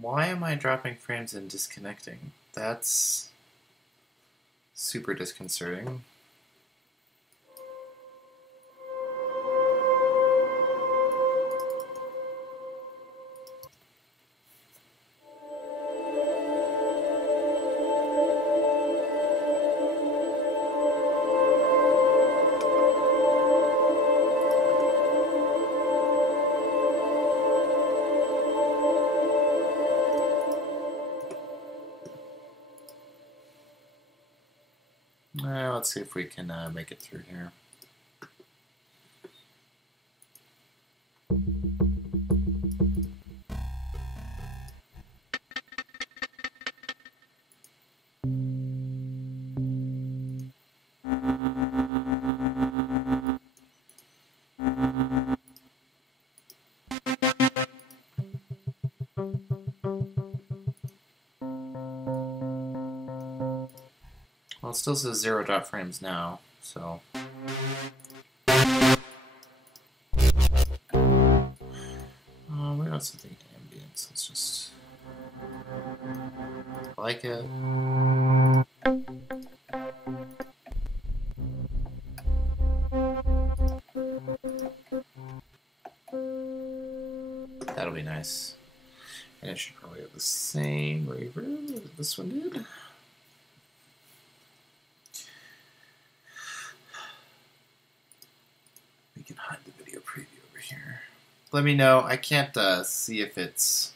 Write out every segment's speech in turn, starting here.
Why am I dropping frames and disconnecting? That's super disconcerting. Let's see if we can make it through here. Well, it still says 0 dot frames now, so. We got something ambience. Let's just. I like it. That'll be nice. And it should probably have the same reverb that this one did. We can hide the video preview over here. Let me know. I can't see if it's.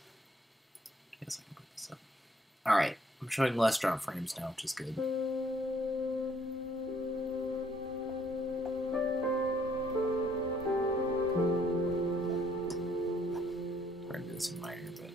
I guess I can put this up. All right, I'm showing less drop frames now, which is good. I'm going to do this in minor, but.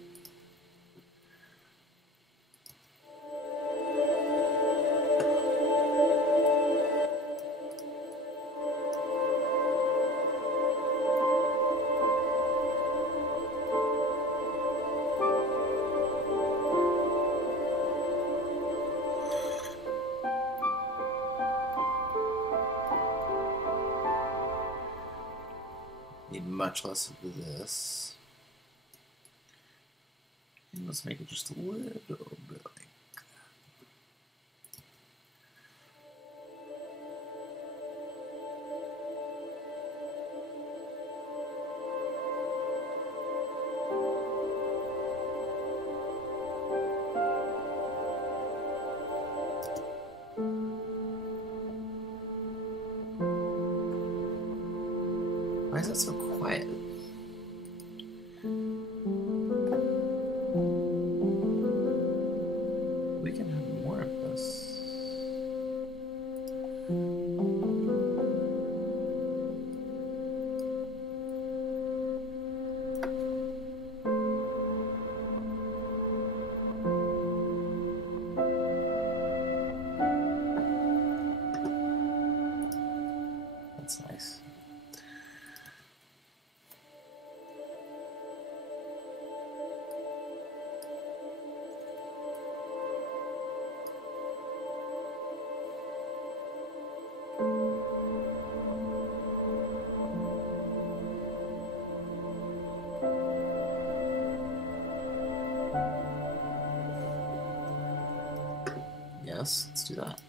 Need much less of this. And let's make it just a little bit like that. Why is it so quiet? We can have more of this. That's nice. Yes, let's do that.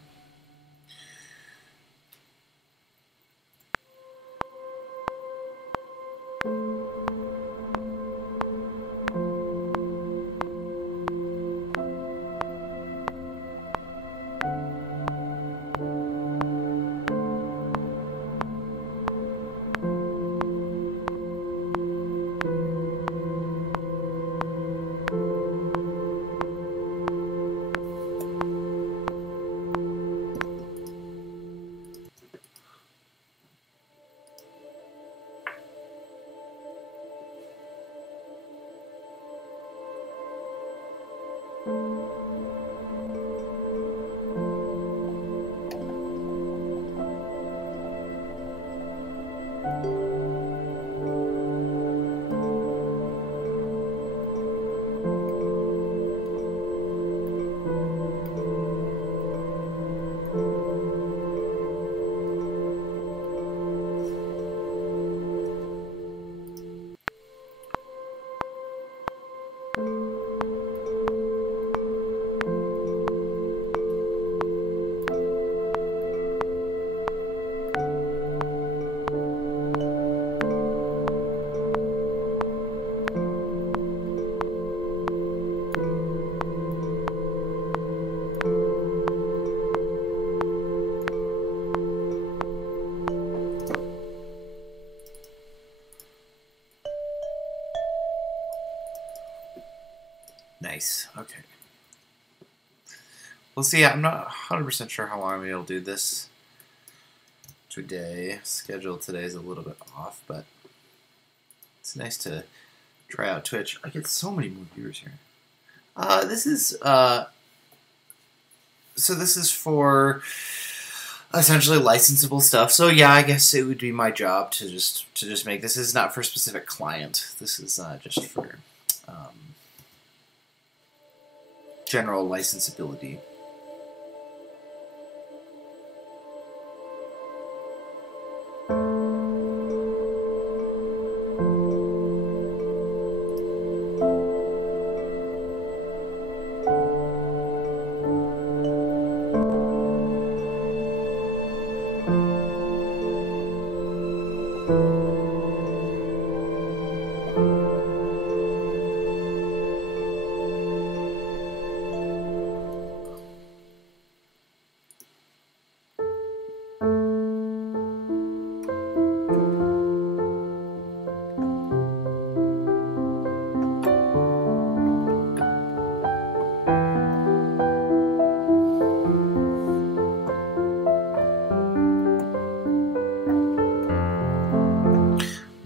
Nice. Okay. We'll see. I'm not 100% sure how long I'm able to do this today. Schedule today is a little bit off, but it's nice to try out Twitch. I get so many more viewers here. This is so this is for essentially licensable stuff. So yeah, I guess it would be my job to just make this. Is not for a specific client. This is just for general licensability.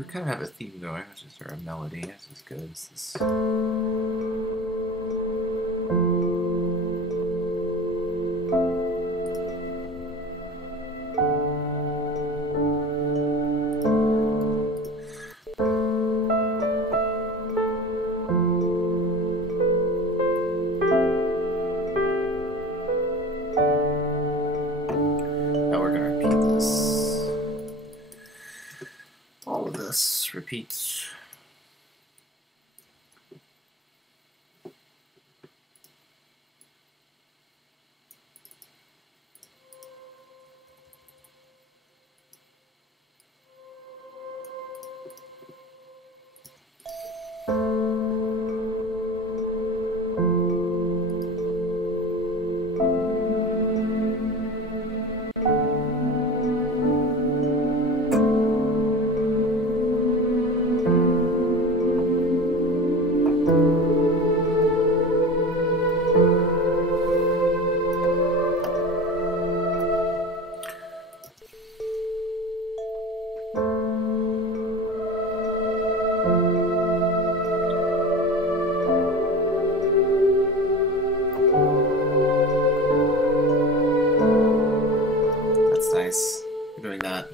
Kind of have a theme going, which is our melody. This is good. This is... Now we're going to repeat this. All of this repeats. Nice. We're doing that.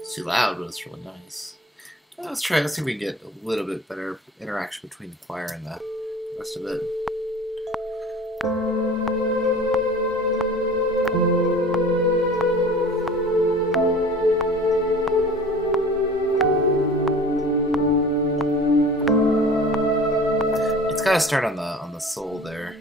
It's too loud, but it's really nice. Let's try. Let's see if we can get a little bit better interaction between the choir and the rest of it. It's gotta start on the soul there.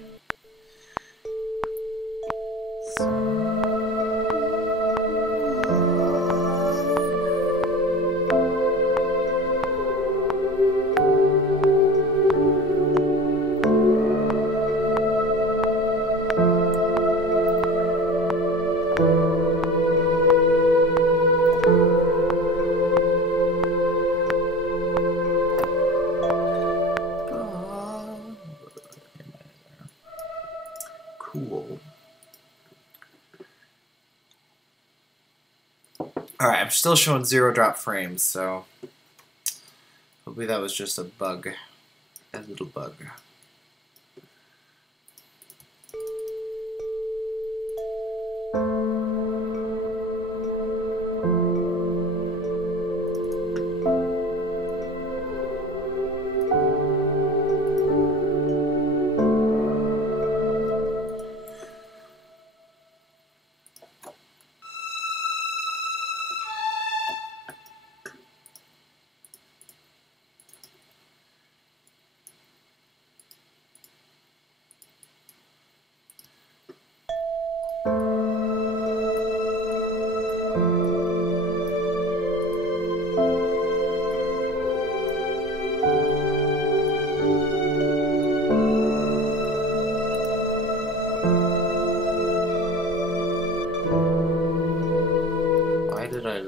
Cool. Alright, I'm still showing 0 drop frames, so hopefully that was just a bug. A little bug.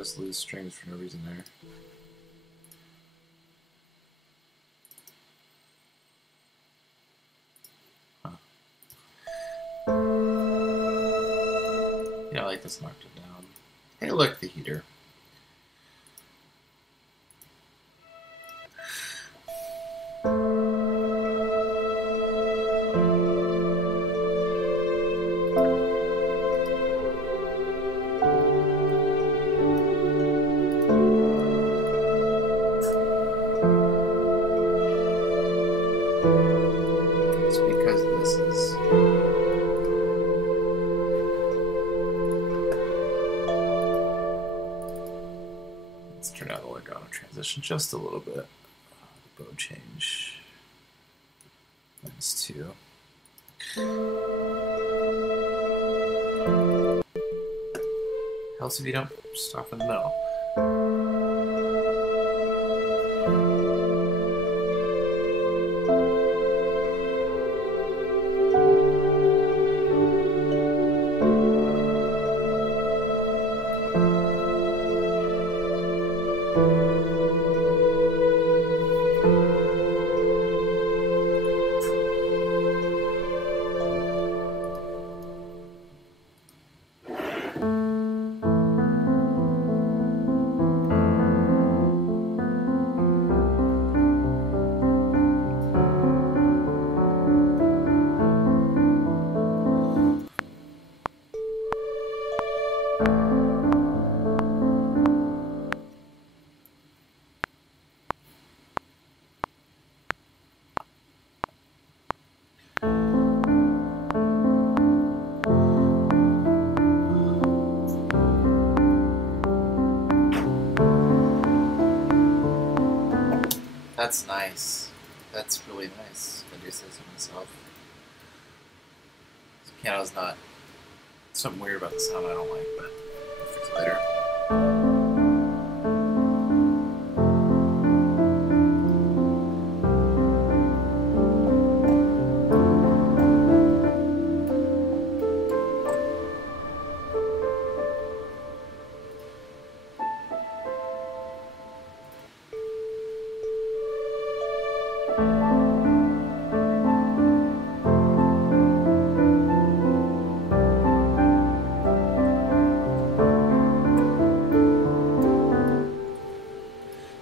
just lose strings for no reason there. Yeah, I like this knocked it down. Hey, look, the heater. It's because this is... Let's turn out the legato transition just a little bit. The bow change. -2. Helps if you don't stop in the middle. That's nice. That's really nice. I do say so myself. This piano's not something weird about the sound I don't like, but I'll fix it later.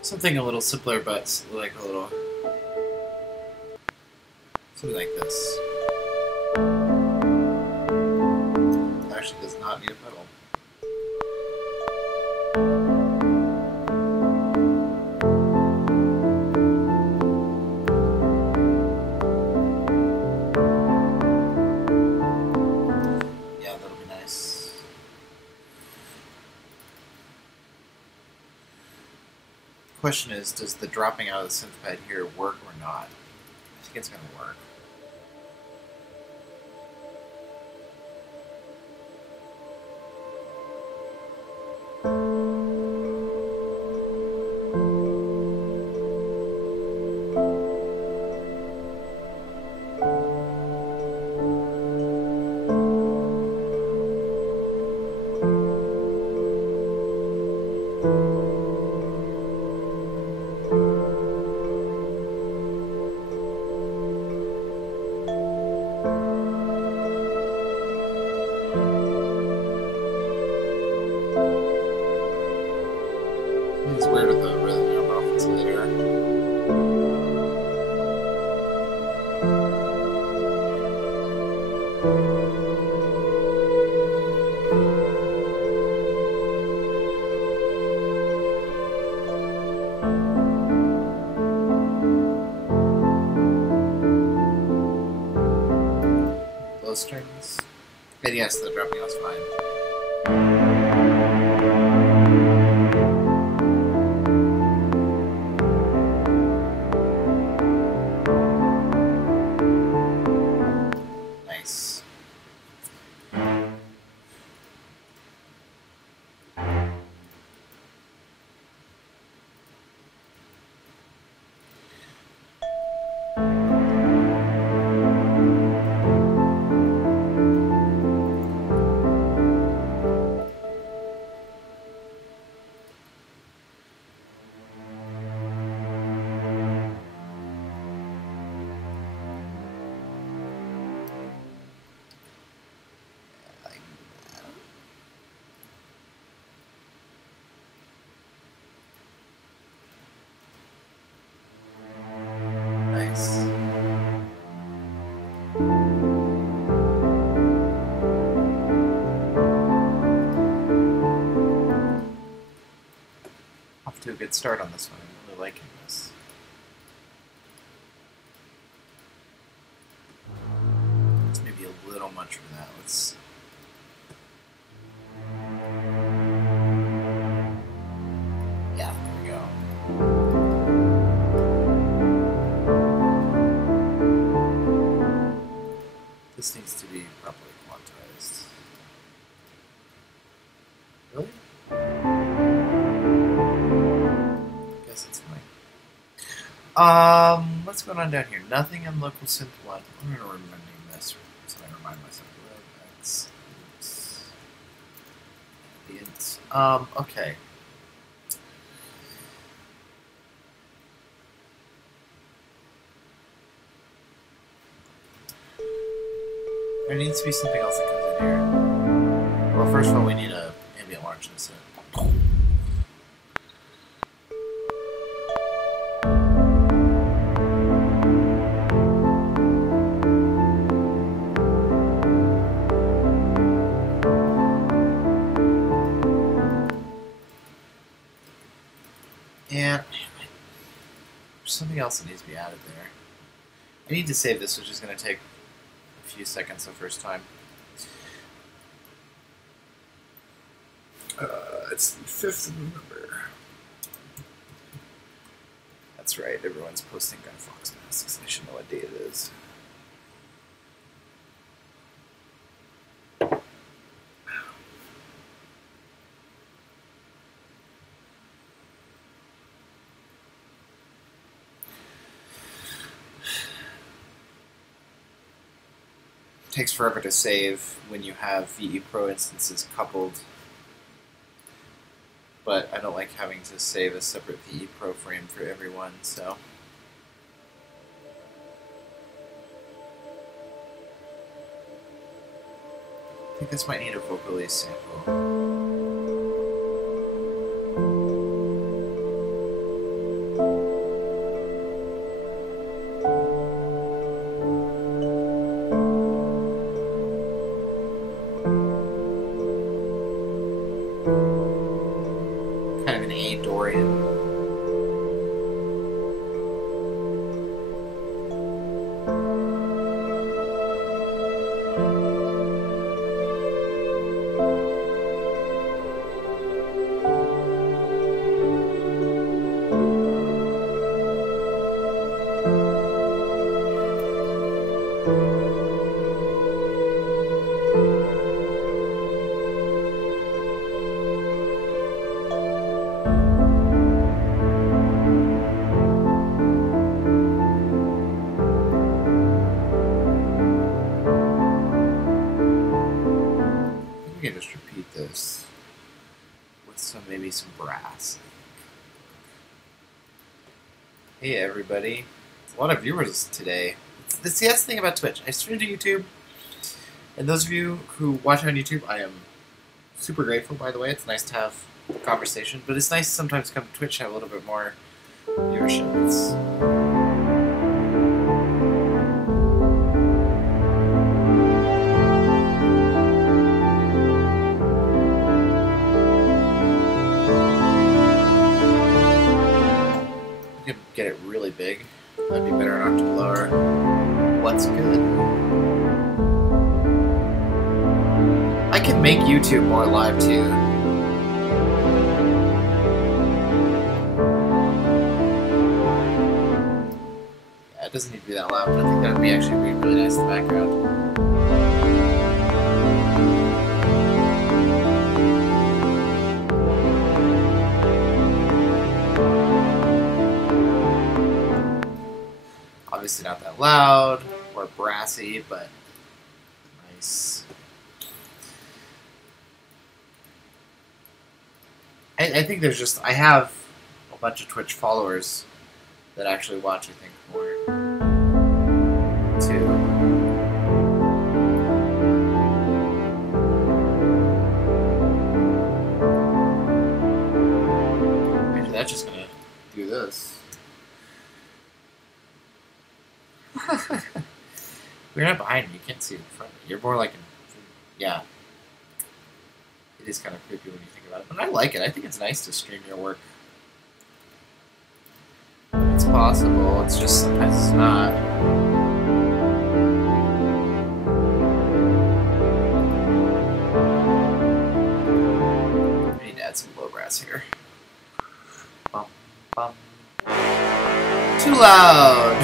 Something a little simpler, but like a little... something like this. It actually does not need a pedal. Yeah, that'll be nice. Question is, does the dropping out of the synth pad here work or not? I think it's going to work. It's weird with the rhythm. I don't know if it's later. Low strings. And yes, the dropping out's fine. Nice. good start on this one. I'm really liking this. It's maybe a little much for that. Let's... Yeah, there we go. This needs to be properly quantized. Really? Guess it's fine. What's going on down here? Nothing in local synth 1. I'm gonna remember this so I remind myself. Okay. There needs to be something else that comes in here. Well, first of all, we need a ambient largeness in. And there's something else that needs to be added there. I need to save this, which is going to take a few seconds the first time. It's the 5th of November. That's right, everyone's posting Guy Fawkes masks. I should know what day it is. Takes forever to save when you have VE Pro instances coupled, but I don't like having to save a separate VE Pro frame for everyone, so. I think this might need a vocally sample. Some brass. Hey everybody. There's a lot of viewers today. That's the thing about Twitch. I stream to YouTube, and those of you who watch on YouTube, I am super grateful, by the way. It's nice to have a conversation, but it's nice sometimes to come to Twitch and have a little bit more viewership. It's... get it really big. That'd be better an octave lower. What's good? I can make YouTube more live too. Yeah, it doesn't need to be that loud, but I think that would be actually really nice in the background. Obviously not that loud or brassy, but nice. I think there's just, I have a bunch of Twitch followers that actually watch, I think, more too. Maybe that's just gonna do this. You're not behind me, you can't see in front of me. You're more like, yeah. It is kind of creepy when you think about it, but I like it. I think it's nice to stream your work possible. It's just sometimes it's not. I need to add some low brass here. Bum, bum. Too loud!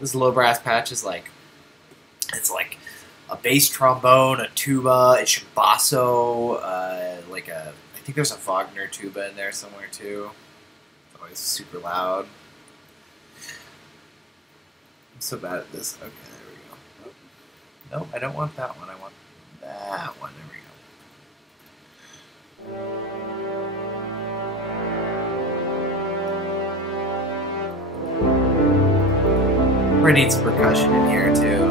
This low brass patch is like, it's like a bass trombone, a tuba, it should basso, like a, I think there's a Wagner tuba in there somewhere too. It's always super loud. I'm so bad at this. Okay, there we go. Nope, I don't want that one. I want that one. There we go. We need some percussion in here too.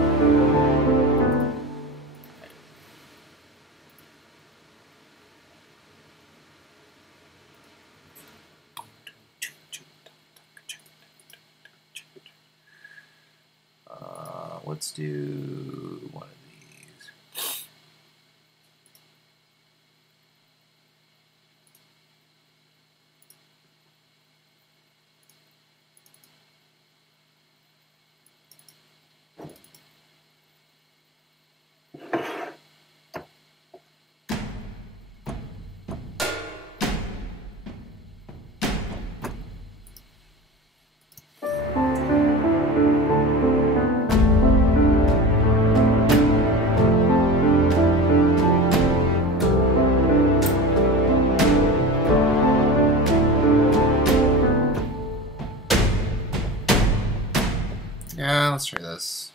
Let's do one of these. Yeah, let's try this.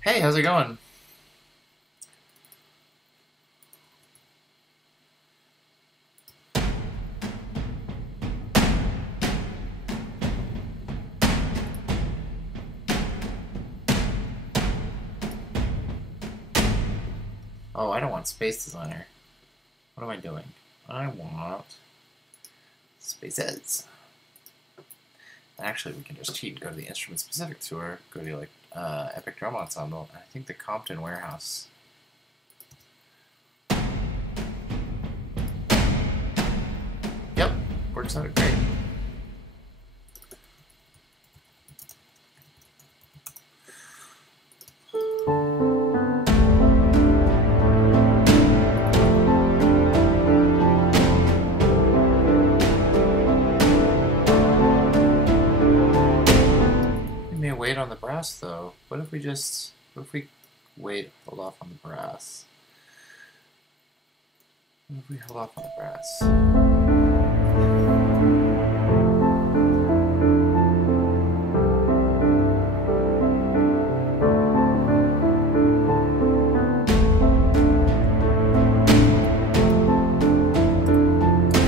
Hey, how's it going? Oh, I don't want Space Designer. What am I doing? I want Spaces. Actually, we can just cheat and go to the instrument specific tour. Go to like Epic Drum Ensemble. I think the Compton Warehouse. Yep, works out great. Wait on the brass though. What if we hold off on the brass? What if we hold off on the brass?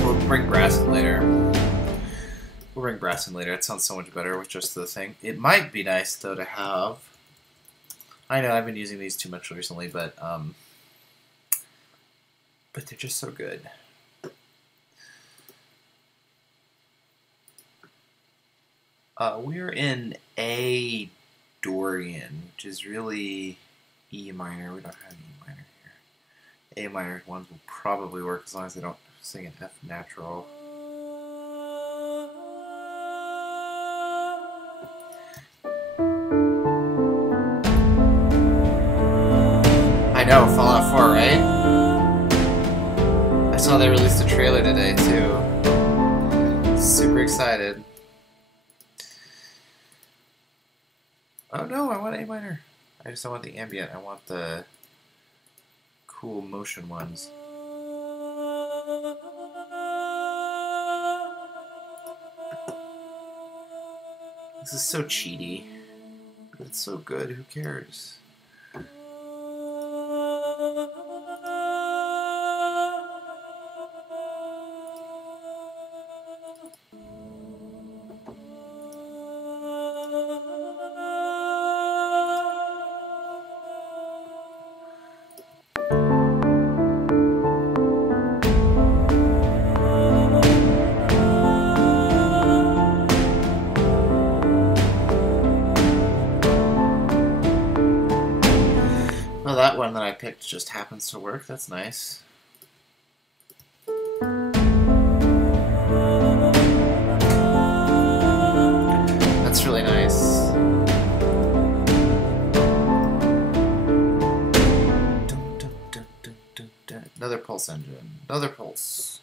We'll bring brass in later. We'll bring brass in later. It sounds so much better with just the thing. It might be nice though to have. I know I've been using these too much recently, but they're just so good. We're in A Dorian, which is really E minor. We don't have E minor here. A minor ones will probably work as long as they don't sing an F natural. I know, Fallout 4, right? I saw they released a trailer today, too. Super excited. Oh no, I want A minor. I just don't want the ambient, I want the cool motion ones. This is so cheaty, but it's so good, who cares? picked just happens to work. That's nice. That's really nice. Another pulse engine. Another pulse.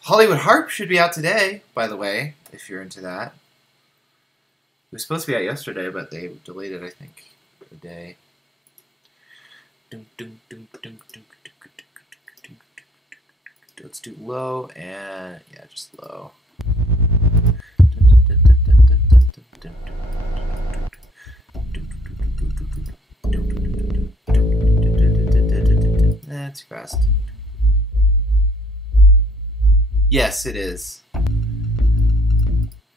Hollywood Harp should be out today, by the way, if you're into that. It was supposed to be out yesterday, but they delayed it, I think, a day. Let's do low and, yeah, just low. Too fast. Yes, it is.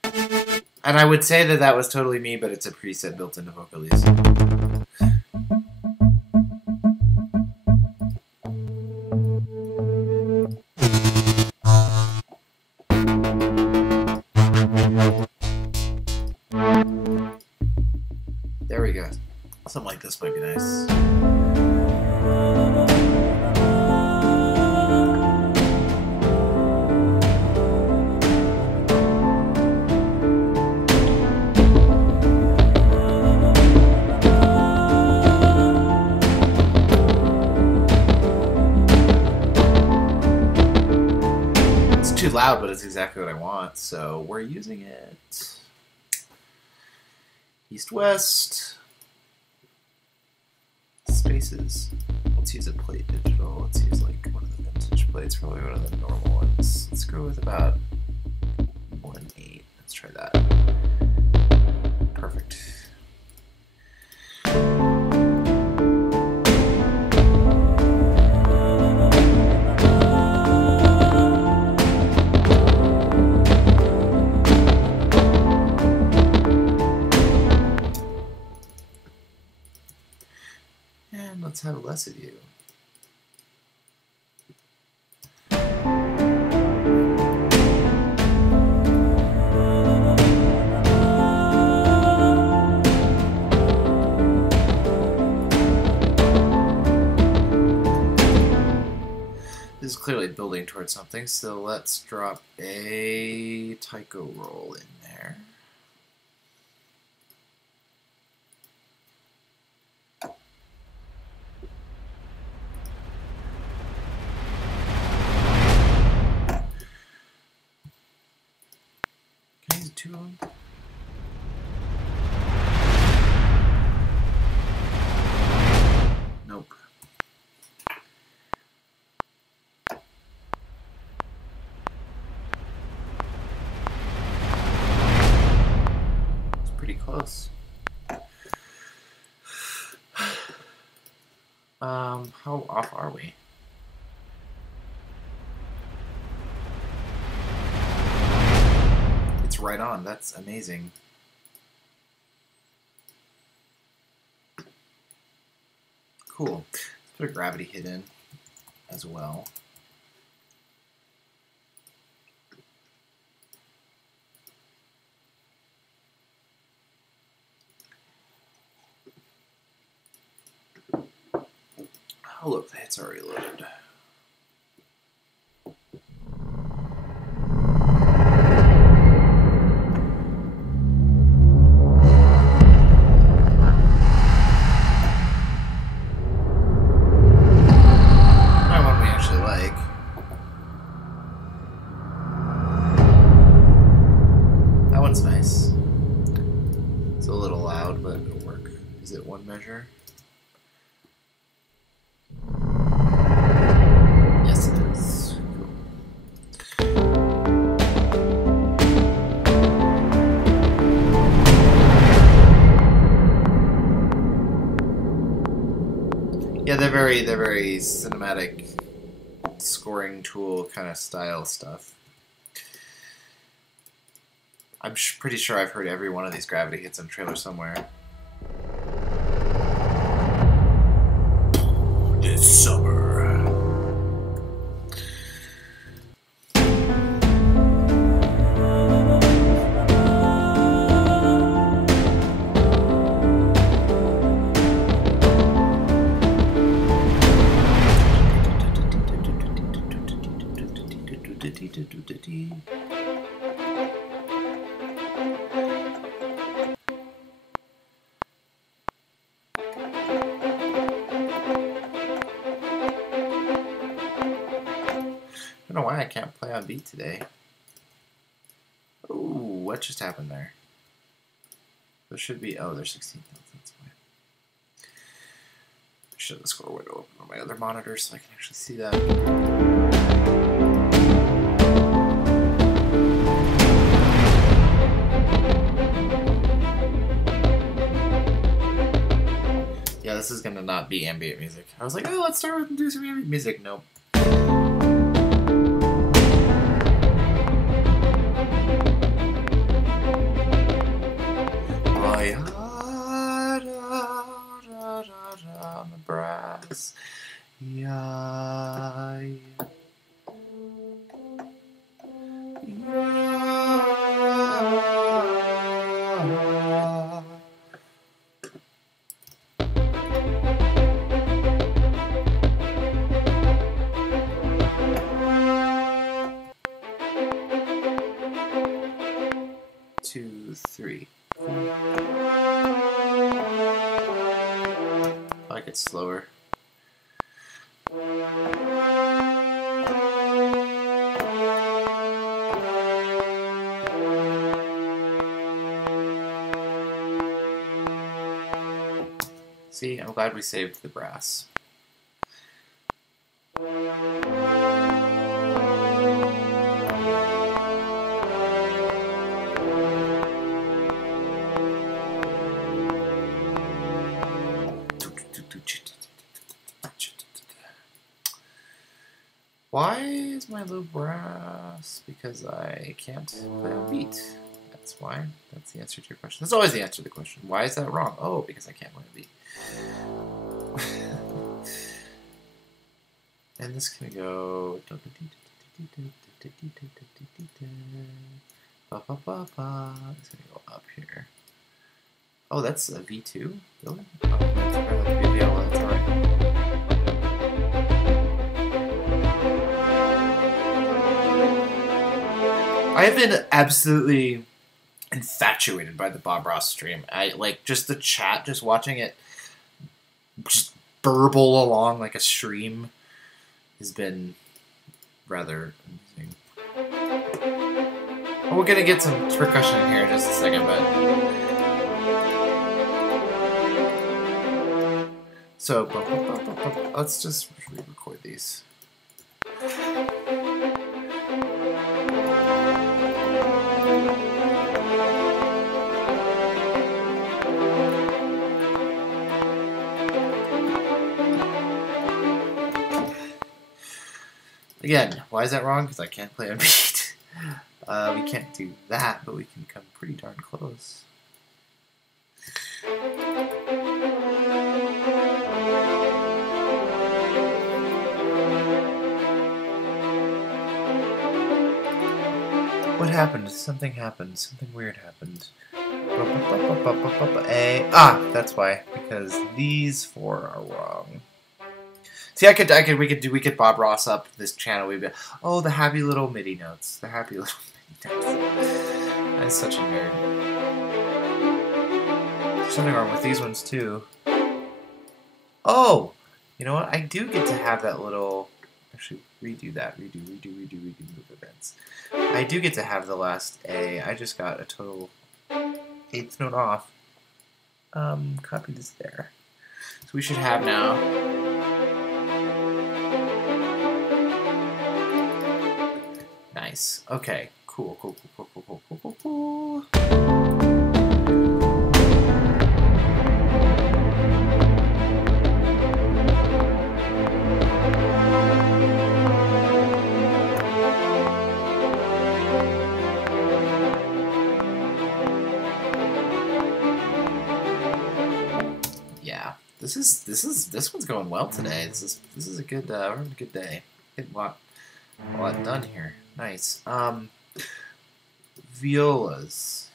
And I would say that that was totally me, but it's a preset built into Vocalise. There we go. Something like this might be nice. Too loud, but it's exactly what I want, so we're using it. East-west. Spaces. Let's use a plate digital. Let's use like one of the vintage plates, probably one of the normal ones. Let's go with about 1.8. Let's try that. Perfect. And let's have less of you. This is clearly building towards something, so let's drop a taiko roll in there. Two of them. Nope. It's pretty close. How off are we? Right on. That's amazing. Cool. Let's put a gravity hit in as well. Oh look, the hit's already loaded. Measure. Yes, it is. Cool. Yeah, they're very cinematic scoring tool kind of style stuff. I'm pretty sure I've heard every one of these gravity hits in a trailer somewhere. This summer. don't know why I can't play on beat today. Ooh, what just happened there? There should be, oh, there's 16. That's why. I should have the score window open on my other monitor so I can actually see that. Yeah, this is gonna not be ambient music. I was like, oh, let's start with and do some ambient music. Nope. On the brass. Yeah. Two, three. I like it slower. See, I'm glad we saved the brass. Why is my low brass? Because I can't play on beat. That's why. That's the answer to your question. That's always the answer to the question. Why is that wrong? Oh, because I can't play on beat. And this can go. It's gonna go up here. Oh, that's a V2? Really? Oh, that's alright. I have been absolutely infatuated by the Bob Ross stream. I like just the chat, just watching it just burble along like a stream has been rather amusing. Oh, we're gonna get some percussion in here in just a second, but so let's just re-record these. Again, why is that wrong? Because I can't play on beat. We can't do that, but we can come pretty darn close. What happened? Something happened. Something weird happened. That's why. Because these four are wrong. See, we could Bob Ross up this channel. We'd be, oh, the happy little MIDI notes. The happy little MIDI notes. I'm such a nerd. There's something wrong with these ones, too. Oh! You know what? I do get to have that little... Actually, redo that. Redo, move events. I do get to have the last A. I just got a total 8th note off. Copy this there. So we should have now... Nice. Okay. Cool. Yeah. This one's going well today. This is a good we're having a good day. Getting a lot done here. Nice. Violas.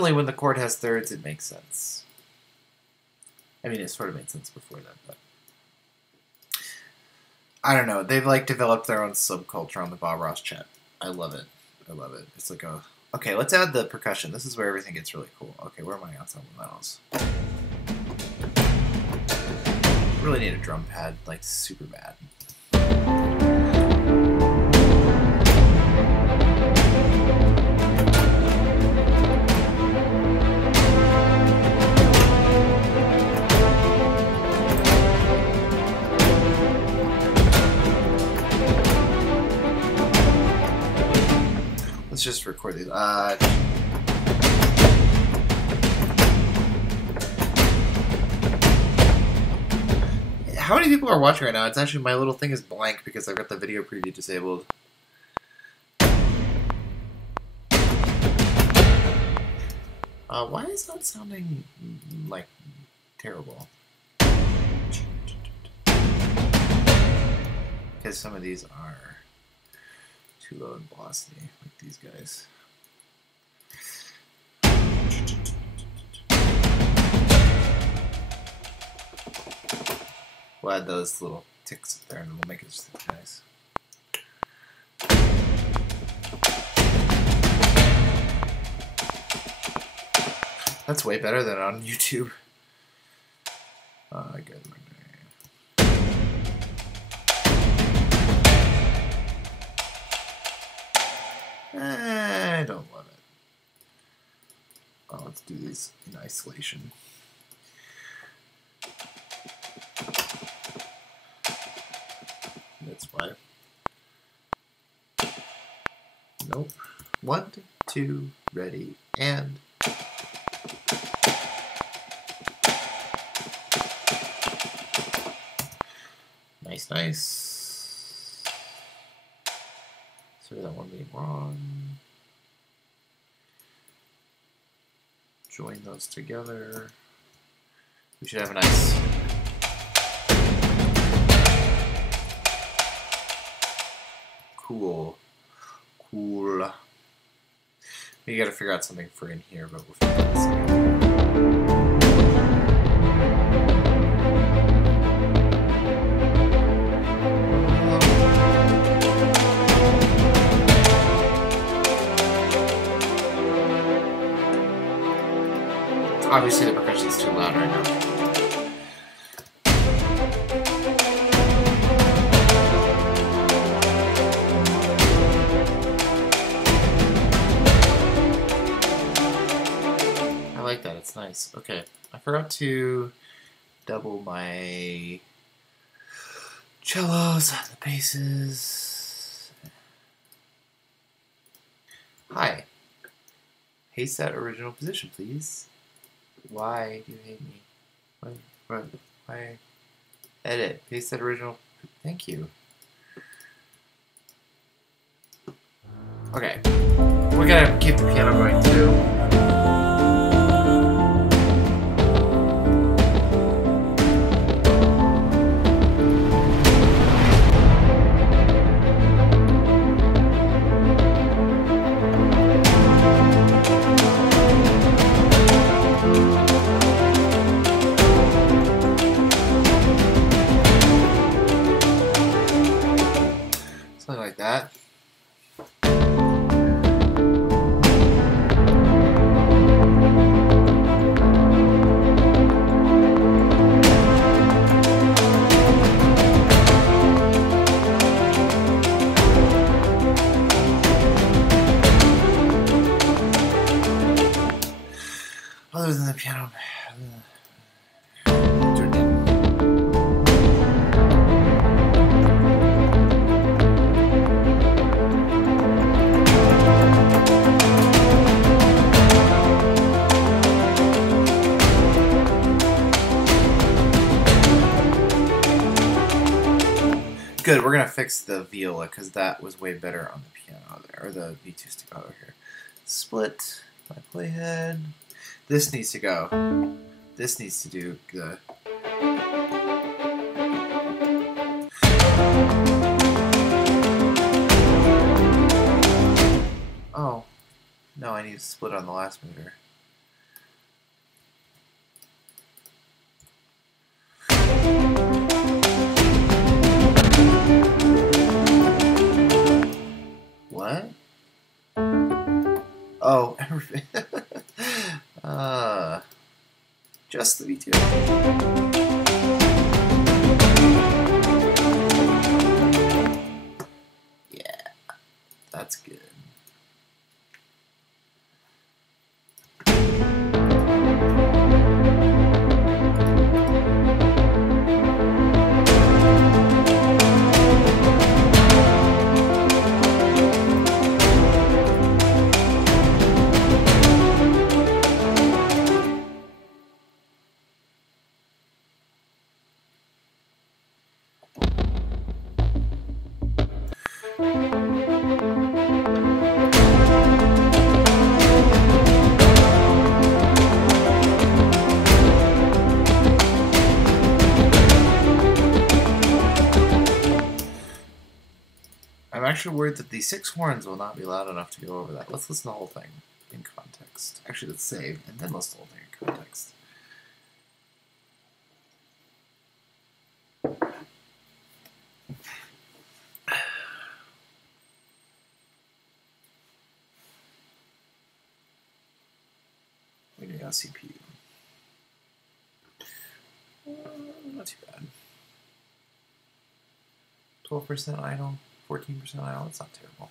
suddenly when the chord has thirds, it makes sense. I mean, it sort of made sense before that, but I don't know. They've like developed their own subculture on the Bob Ross chat. I love it. I love it. It's like a... Okay, let's add the percussion. This is where everything gets really cool. Okay, where am I? Ensemble metals. Really need a drum pad, like super bad. Let's just record these. How many people are watching right now? It's actually, my little thing is blank because I've got the video preview disabled. Why is that sounding like terrible? Because some of these are too low in velocity, like these guys. We'll add those little ticks up there and we'll make it just nice. That's way better than on YouTube. Good. I don't love it. Oh, let's do these in isolation. That's why. Nope. 1, 2, ready, and... Nice, nice. Sorry, that one being wrong. Join those together. We should have a nice... Cool. Cool. We gotta figure out something for in here, but we'll figure out this. Obviously the percussion's too loud right now. I like that, it's nice. Okay, I forgot to double my cellos, the basses. Hi. Paste that original position, please. Why do you hate me? Why? Edit. Paste that original. Thank you. Okay. We're gonna keep the piano going too. That. Other than the piano. Good, we're gonna fix the viola because that was way better on the piano there, or the V2 staccato here. Split my playhead. This needs to go. This needs to do the. Oh, no, I need to split on the last meter. Just the V2. Yeah, that's good. I'm actually worried that the 6 horns will not be loud enough to go over that. Let's listen to the whole thing in context. Actually, let's save, and then listen to the whole thing in context. We need a CPU. Not too bad. 12% idle, 14% idle, that's not terrible.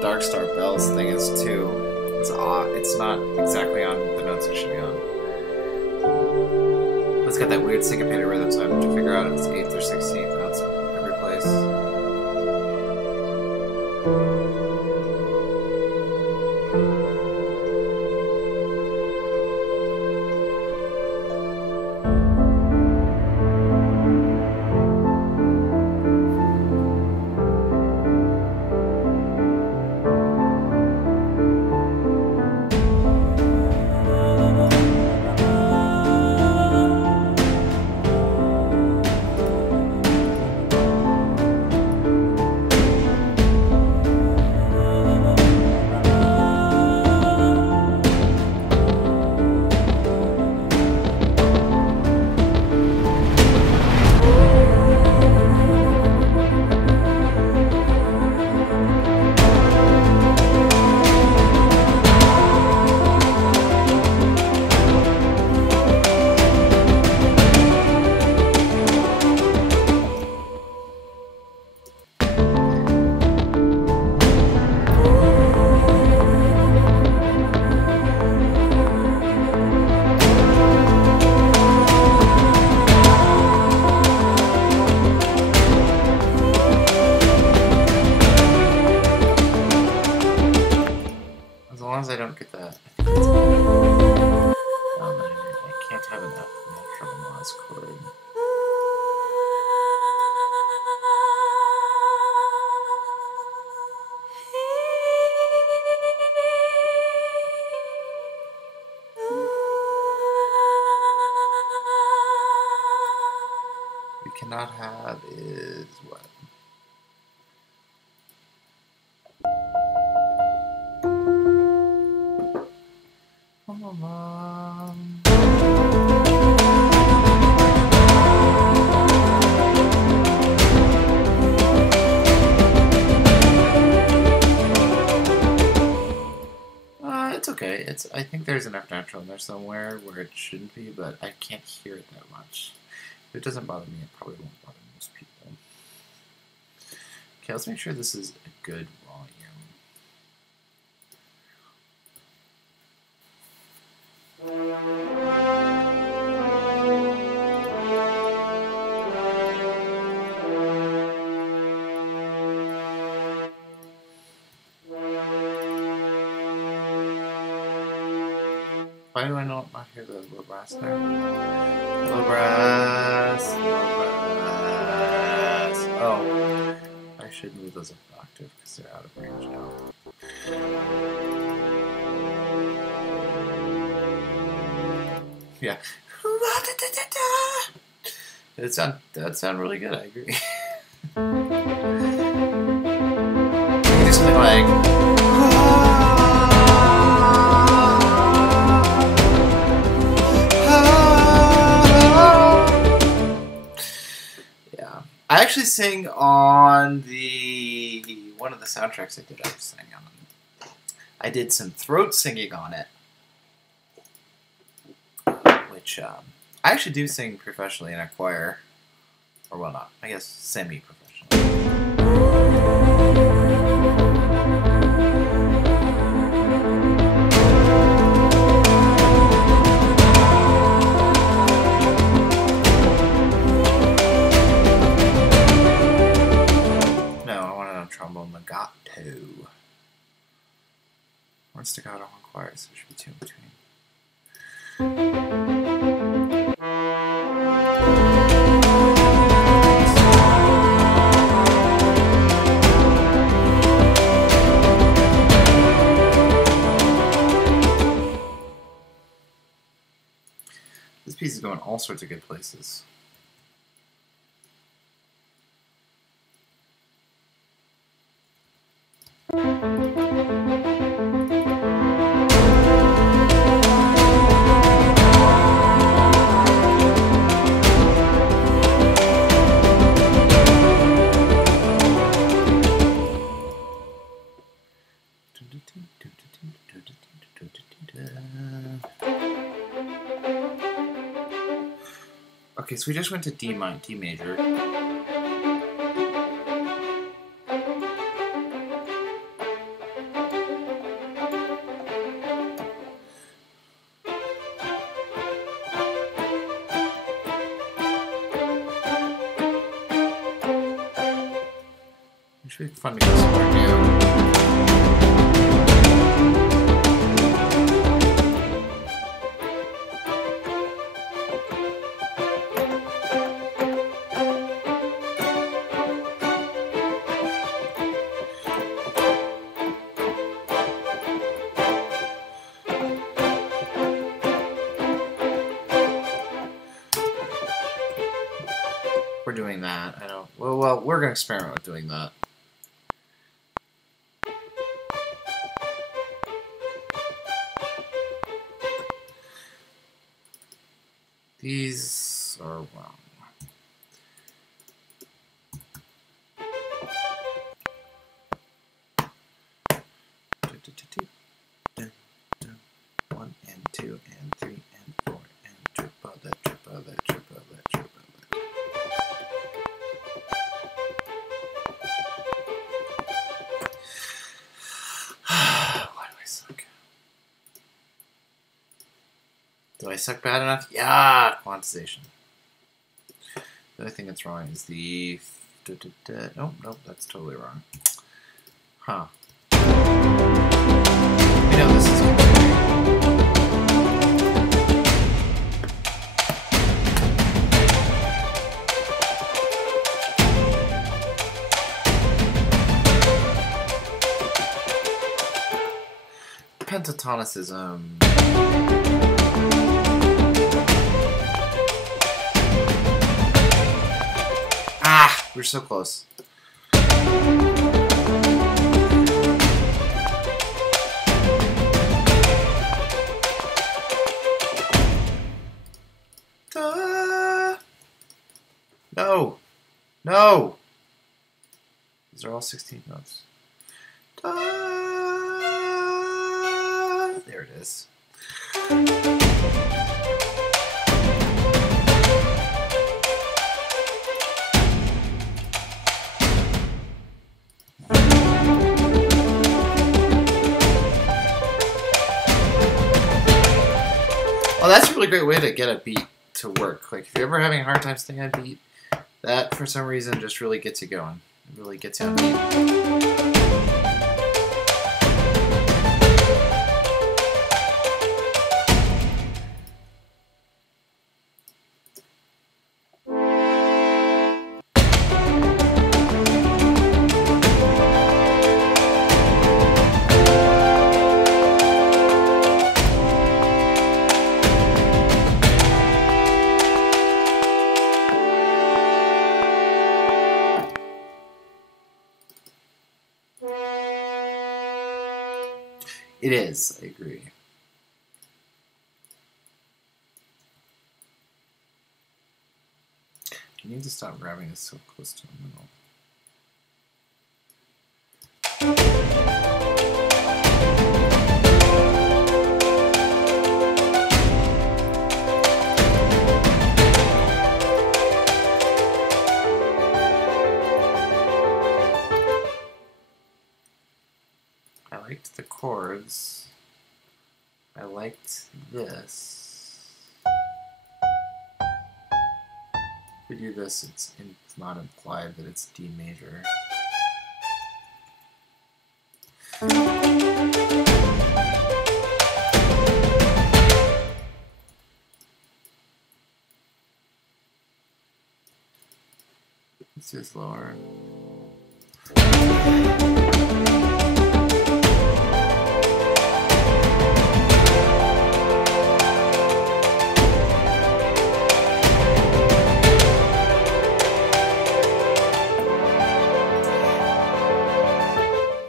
Darkstar Bells thing is too. It's odd. It's not exactly on the notes it should be on. But it's got that weird syncopated rhythm, so I have to figure out if it's 8th or 16th notes every place. As long as I don't get that, I think that's good. I can't have an F natural Moz chord. We cannot have is what? It's okay. I think there's an F natural in there somewhere where it shouldn't be, but I can't hear it that much. If it doesn't bother me, it probably won't bother most people. Okay, let's make sure this is a good volume. Why do I not hear the low brass there? Low brass, low brass. Oh, I I should move those up an octave because they're out of range now. Yeah. That sound really good, I agree. You can do something like yeah. I actually sing on one of the soundtracks I did. I did some throat singing on it, which I actually do sing professionally in a choir, or well, not, I guess semi-professionally. Trombone legato. Or staccato on choir, so there should be two in between. This piece is going all sorts of good places. Okay, so we just went to D major. It should be fun to go somewhere new. We're doing that. I don't. Well, we're gonna experiment with doing that. These are wrong. One and two and three and four and triple that, triple that, triple that, triple that. Why do I suck? Do I suck bad enough? Yeah, quantization. The only thing that's wrong is the... Nope, that's totally wrong. Huh. I know this is going to be... Pentatonicism. Ah, we're so close. No. No. These are all 16 notes. There it is. Well, that's a really great way to get a beat to work. Like, if you're ever having a hard time staying on beat, that, for some reason, just really gets you going. It really gets you on beat. It is, I agree. You need to stop grabbing this so close to the middle. I liked the chords. I liked this. If we do this, it's not implied that it's D major. Let's do this lower.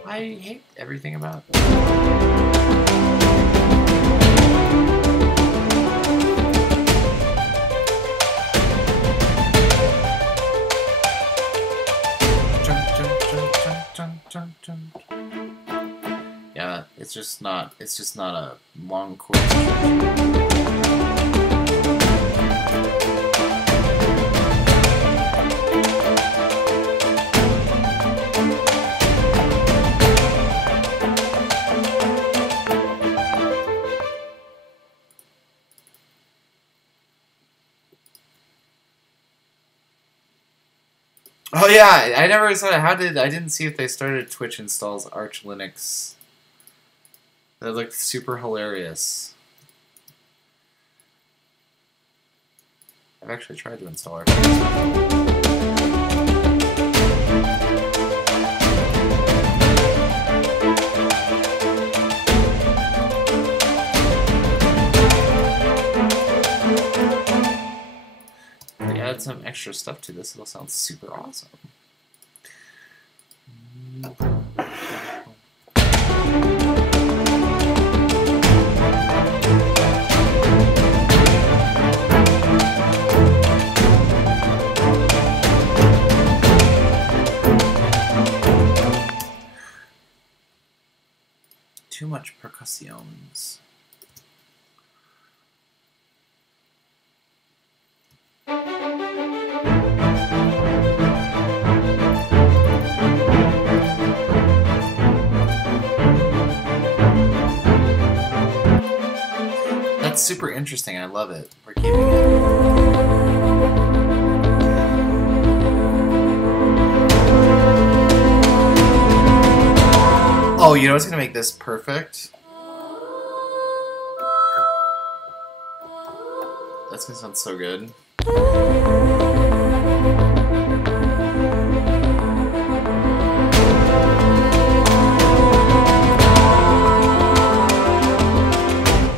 I hate everything about it. Yeah, it's just not a long chord. Oh yeah, I never saw it. I didn't see if they started Twitch installs Arch Linux. That looked super hilarious. I've actually tried to install Arch Linux. Add some extra stuff to this, it'll sound super awesome. Too much percussions. That's super interesting. I love it. We're keeping it. Oh, you know what's gonna make this perfect? That's gonna sound so good.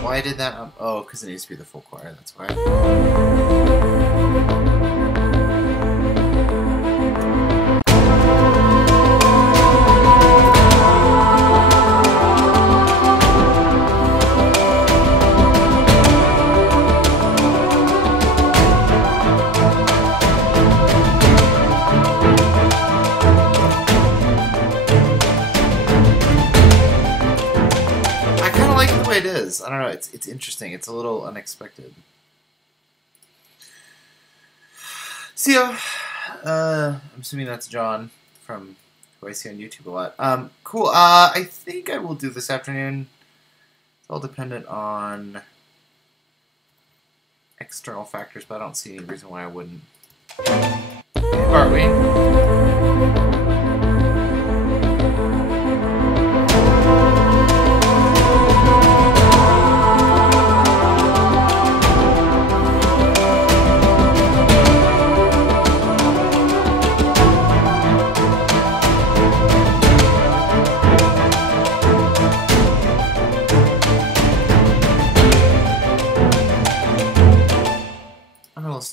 Why did that? Oh, because it needs to be the full choir. That's why. It is. I don't know. It's interesting. It's a little unexpected. See ya. I'm assuming that's John from who I see on YouTube a lot. Cool. I think I will do this afternoon. It's all dependent on external factors, but I don't see any reason why I wouldn't. Are we?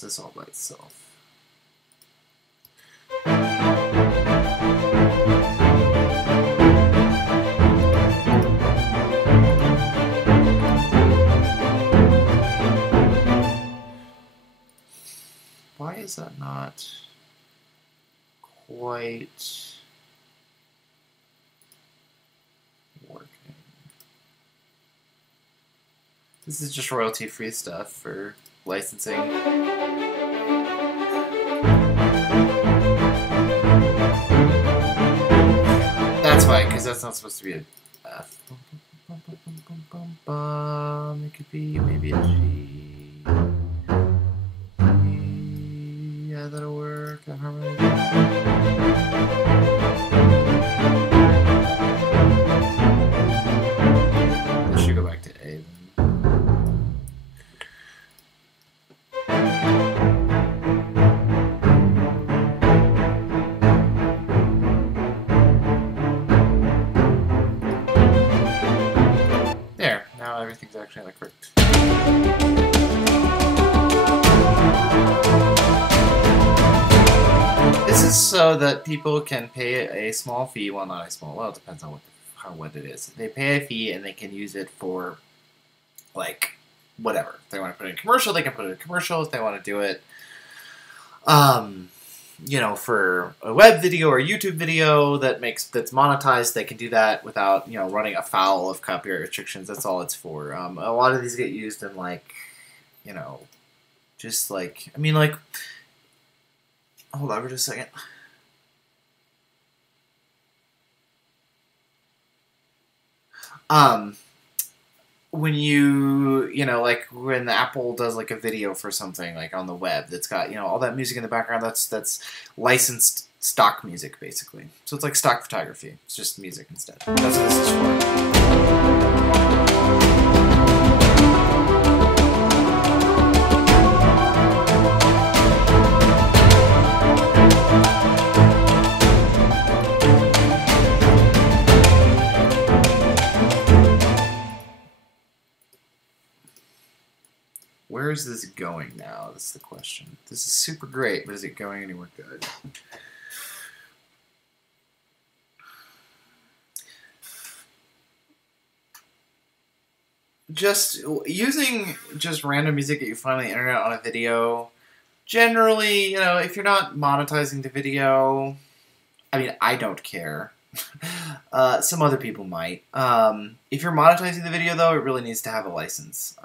This all by itself. not quite working. This is just royalty-free stuff for licensing. That's why, because that's not supposed to be a F. It could be maybe a G. Yeah, that'll work. That harmonizes. I should go back to A then. There, now everything's actually on the correct. This is so that people can pay a small fee. Well, not a small. Well, it depends on what it is. They pay a fee and they can use it for, like, whatever. If they want to put it in a commercial, they can put it in a commercial. If they want to do it, you know, for a web video or a YouTube video that's monetized, they can do that without, you know, running afoul of copyright restrictions. That's all it's for. A lot of these get used in, like, you know, just like, I mean, like, hold on for just a second. When you know, like when Apple does like a video for something like on the web that's got, you know, all that music in the background, that's licensed stock music basically. So it's like stock photography. It's just music instead. That's what this is for. Where is this going now? That's the question. This is super great, but is it going anywhere good? Just using just random music that you find on the internet on a video, generally, you know, if you're not monetizing the video, I mean, I don't care. Some other people might. If you're monetizing the video, though, it really needs to have a license.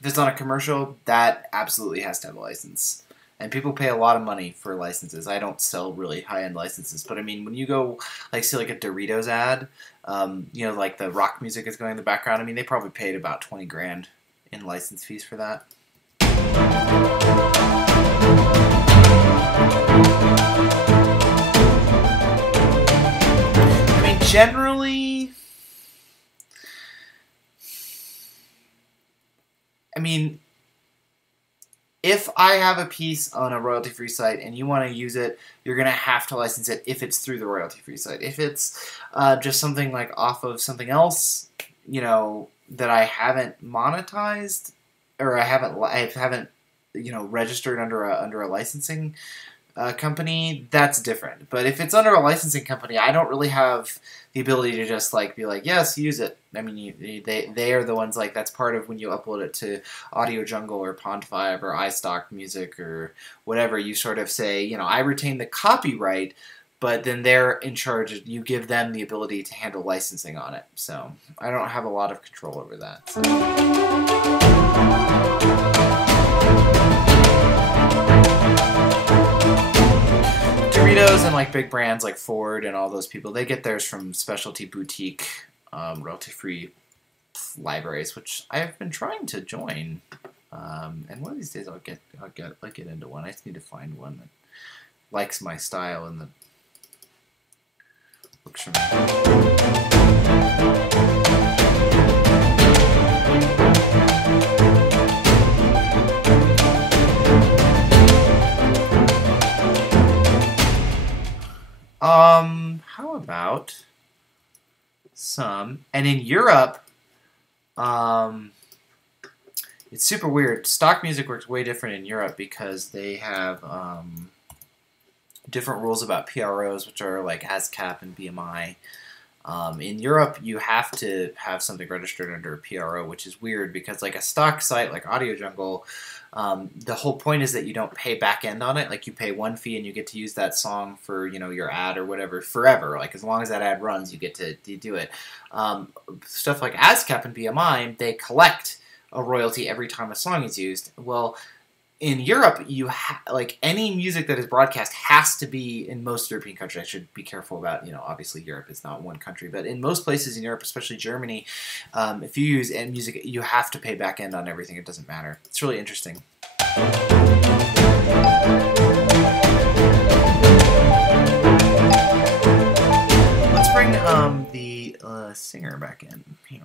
If it's on a commercial, that absolutely has to have a license. And people pay a lot of money for licenses. I don't sell really high-end licenses, but I mean, when you go, like, see like a Doritos ad, you know, like the rock music is going in the background, I mean, they probably paid about 20 grand in license fees for that. I mean, generally, I mean, if I have a piece on a royalty-free site and you want to use it, you're going to have to license it if it's through the royalty-free site. If it's just something like off of something else, you know, that I haven't monetized or I haven't you know, registered under a licensing company, that's different. But if it's under a licensing company, I don't really have the ability to just like be like, yes, use it. I mean, they are the ones, like, that's part of when you upload it to Audio Jungle or Pond5 or iStock Music or whatever. You sort of say, you know, I retain the copyright, but then they're in charge. You give them the ability to handle licensing on it. So I don't have a lot of control over that. So. Doritos and like big brands like Ford and all those people, they get theirs from specialty boutique royalty-free libraries, which I've been trying to join. And one of these days I'll get into one. I just need to find one that likes my style and that looks for me. How about some, and in Europe, it's super weird. Stock music works way different in Europe because they have different rules about PROs, which are like ASCAP and BMI. In Europe, you have to have something registered under a PRO, which is weird because like a stock site like Audio Jungle, the whole point is that you don't pay back end on it. Like you pay one fee and you get to use that song for your ad or whatever forever. Like as long as that ad runs, you get to do it. Stuff like ASCAP and BMI, they collect a royalty every time a song is used. Well, in Europe, like any music that is broadcast has to be in most European countries. I should be careful about, obviously Europe is not one country, but in most places in Europe, especially Germany, if you use end music, you have to pay back end on everything. It doesn't matter. It's really interesting. Let's bring the singer back in here.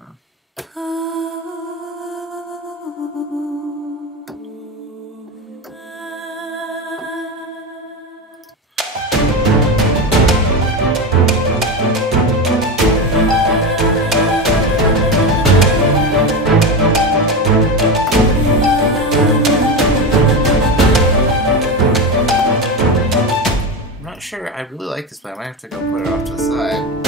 Sure, I really like this, but I might have to go put it off to the side.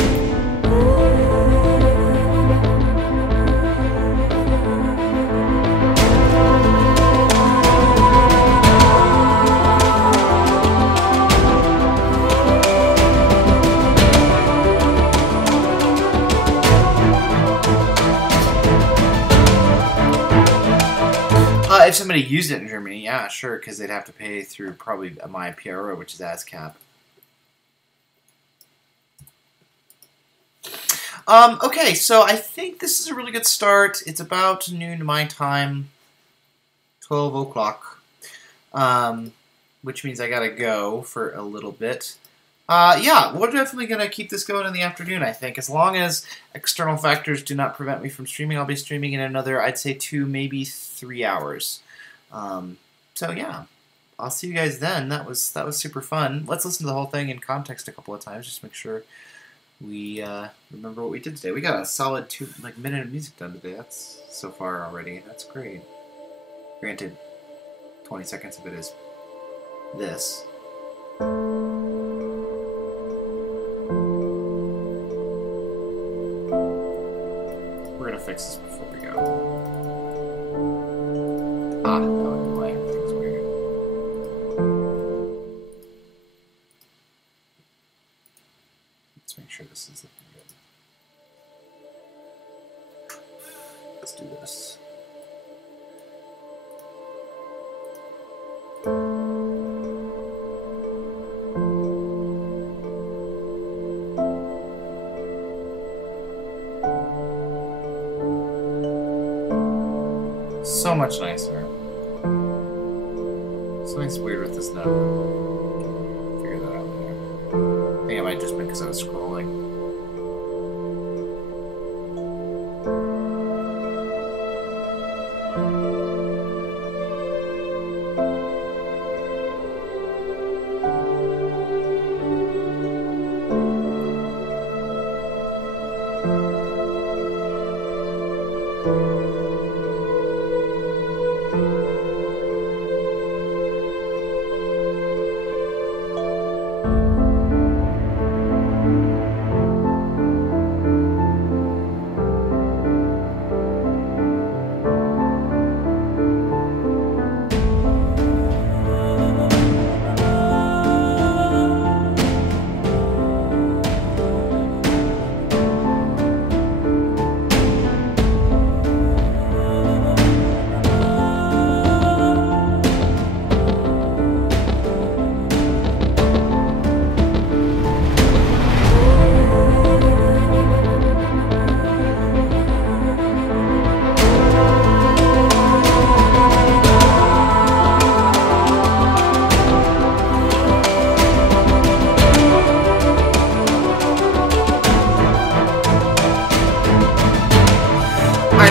If somebody used it in Germany, yeah, sure, because they'd have to pay through probably my PRO, which is ASCAP. Okay, so I think this is a really good start. It's about noon my time, 12 o'clock, which means I gotta go for a little bit. Yeah, we're definitely gonna keep this going in the afternoon, I think. As long as external factors do not prevent me from streaming, I'll be streaming in another, I'd say 2, maybe 3 hours. So yeah, I'll see you guys then. That was super fun. Let's listen to the whole thing in context a couple of times, just to make sure we remember what we did today. We got a solid minute of music done today. That's so far already. That's great. Granted, 20 seconds of it is this. We're gonna fix this before we go. Ah, no, everything's weird. Let's make sure this is looking good. Let's do this. So much nicer. Something's weird with this note. Figure that out later. I think it might just be because I was scrolling.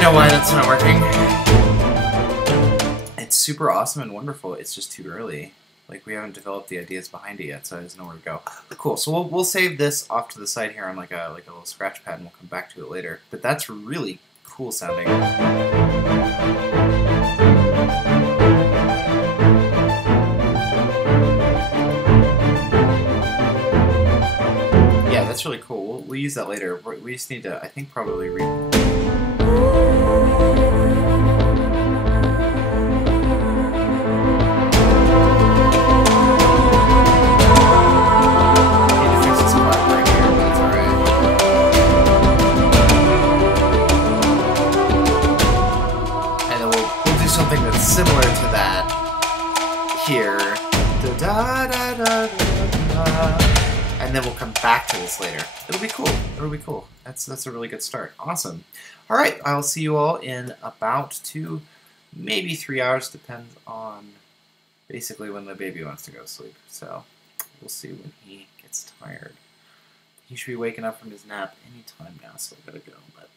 Why that's not working. It's super awesome and wonderful. It's just too early. Like, we haven't developed the ideas behind it yet, so there's nowhere to go. Cool. So we'll save this off to the side here on like a little scratch pad, and we'll come back to it later. But that's really cool sounding. Yeah, that's really cool. we'll use that later. We just need to, I think, probably read. Something that's similar to that here. Da, da, da, da, da. And then we'll come back to this later. It'll be cool. It'll be cool. That's a really good start. Awesome. All right, I'll see you all in about 2, maybe 3 hours. Depends on basically when the baby wants to go to sleep. So we'll see when he gets tired. He should be waking up from his nap anytime now, so I gotta go. But